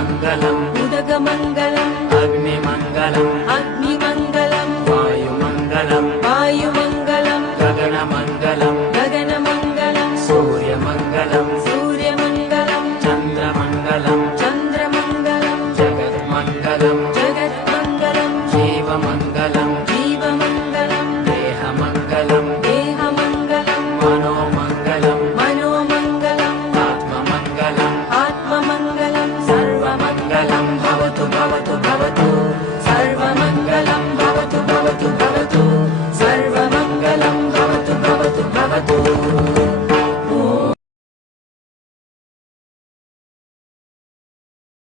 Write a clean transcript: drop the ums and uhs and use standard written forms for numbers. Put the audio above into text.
उदकमङ्गलम् उदकमङ्गलम् अग्निमङ्गलम् अग्निमङ्गलम् वायुमङ्गलम् वायुमङ्गलम् गगनमङ्गलम् गगनमङ्गलम् सूर्यमङ्गलम् सूर्यमङ्गलम् चन्द्रमङ्गलम् चन्द्रमङ्गलम् जगन्मङ्गलम् जगन्मङ्गलम् जीवमङ्गलम् जीवमङ्गलम् देहमङ्गलम् देहमङ्गलम् मनोमङ्गलम् मनोमङ्गलम् आत्ममङ्गलम् आत्ममङ्गलम् सर्वमङ्गलम्